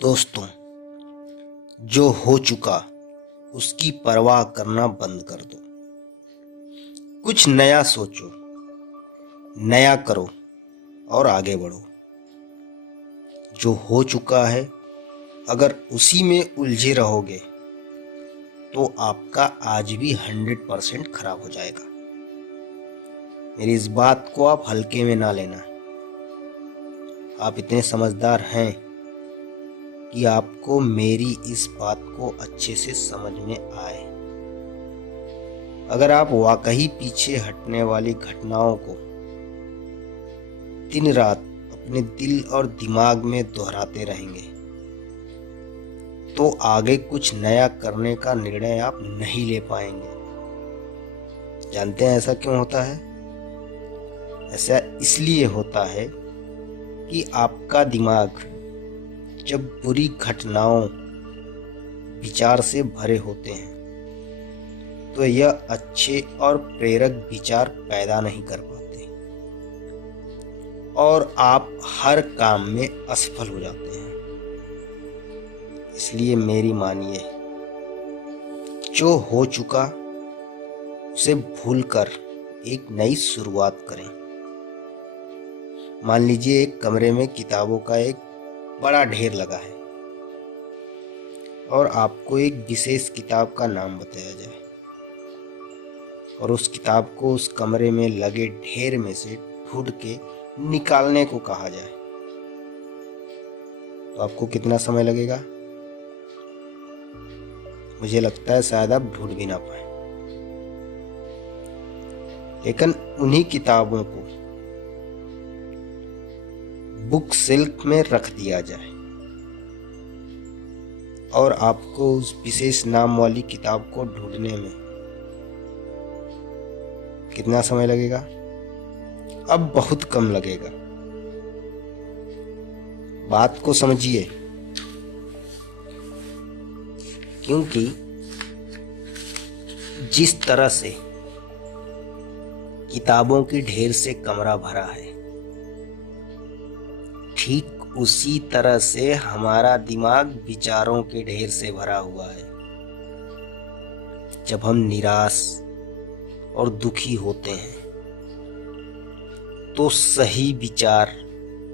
दोस्तों, जो हो चुका उसकी परवाह करना बंद कर दो। कुछ नया सोचो, नया करो और आगे बढ़ो। जो हो चुका है, अगर उसी में उलझे रहोगे तो आपका आज भी 100% खराब हो जाएगा। मेरी इस बात को आप हल्के में ना लेना। आप इतने समझदार हैं कि आपको मेरी इस बात को अच्छे से समझ में आए। अगर आप वाकई पीछे हटने वाली घटनाओं को दिन रात अपने दिल और दिमाग में दोहराते रहेंगे तो आगे कुछ नया करने का निर्णय आप नहीं ले पाएंगे। जानते हैं ऐसा क्यों होता है? ऐसा इसलिए होता है कि आपका दिमाग जब बुरी घटनाओं विचार से भरे होते हैं तो यह अच्छे और प्रेरक विचार पैदा नहीं कर पाते और आप हर काम में असफल हो जाते हैं। इसलिए मेरी मानिए, जो हो चुका उसे भूलकर एक नई शुरुआत करें। मान लीजिए एक कमरे में किताबों का एक बड़ा ढेर लगा है और आपको एक विशेष किताब का नाम बताया जाए और उस किताब को उस कमरे में लगे ढेर में से ढूंढ के निकालने को कहा जाए, तो आपको कितना समय लगेगा? मुझे लगता है शायद आप ढूंढ भी ना पाए। लेकिन उन्हीं किताबों को बुक शेल्फ में रख दिया जाए और आपको उस विशेष नाम वाली किताब को ढूंढने में कितना समय लगेगा? अब बहुत कम लगेगा। बात को समझिए, क्योंकि जिस तरह से किताबों की ढेर से कमरा भरा है, ठीक उसी तरह से हमारा दिमाग विचारों के ढेर से भरा हुआ है। जब हम निराश और दुखी होते हैं तो सही विचार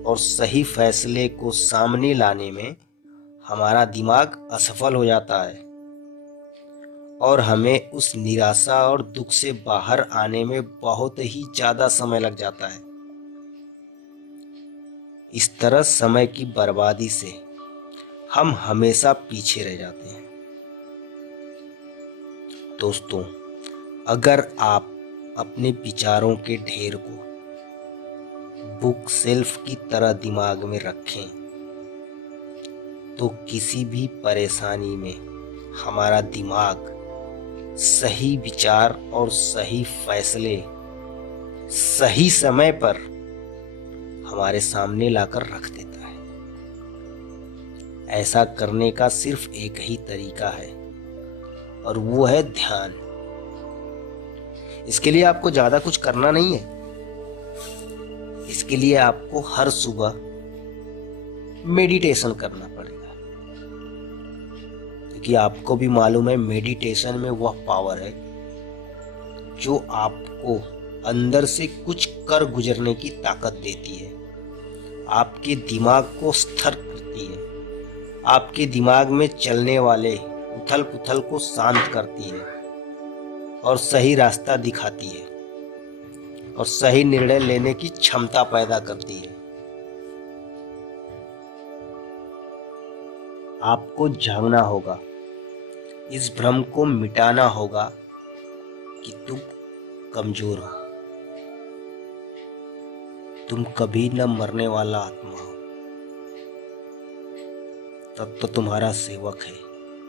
और सही फैसले को सामने लाने में हमारा दिमाग असफल हो जाता है और हमें उस निराशा और दुख से बाहर आने में बहुत ही ज़्यादा समय लग जाता है। इस तरह समय की बर्बादी से हम हमेशा पीछे रह जाते हैं। दोस्तों, अगर आप अपने विचारों के ढेर को बुक शेल्फ की तरह दिमाग में रखें तो किसी भी परेशानी में हमारा दिमाग सही विचार और सही फैसले सही समय पर हमारे सामने लाकर रख देता है। ऐसा करने का सिर्फ एक ही तरीका है और वो है ध्यान। इसके लिए आपको ज्यादा कुछ करना नहीं है। इसके लिए आपको हर सुबह मेडिटेशन करना पड़ेगा, क्योंकि आपको भी मालूम है मेडिटेशन में वह पावर है जो आपको अंदर से कुछ कर गुजरने की ताकत देती है, आपके दिमाग को स्थिर करती है, आपके दिमाग में चलने वाले उथल पुथल को शांत करती है और सही रास्ता दिखाती है और सही निर्णय लेने की क्षमता पैदा करती है। आपको जागना होगा, इस भ्रम को मिटाना होगा कि तुम कमजोर हो। तुम कभी न मरने वाला आत्मा हो। तत्व तुम्हारा सेवक है,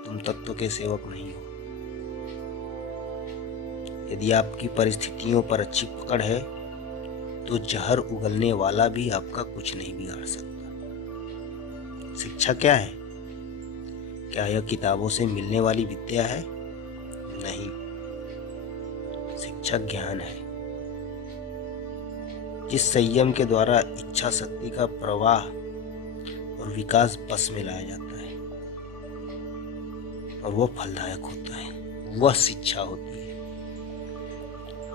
तुम तत्व के सेवक नहीं हो। यदि आपकी परिस्थितियों पर अच्छी पकड़ है तो जहर उगलने वाला भी आपका कुछ नहीं बिगाड़ सकता। शिक्षा क्या है? क्या यह किताबों से मिलने वाली विद्या है? नहीं, शिक्षा ज्ञान है, जिस संयम के द्वारा इच्छा शक्ति का प्रवाह और विकास बस में लाया जाता है और वह फलदायक होता है। वह शिक्षा होती है,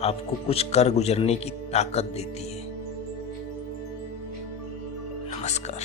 आपको कुछ कर गुजरने की ताकत देती है। नमस्कार।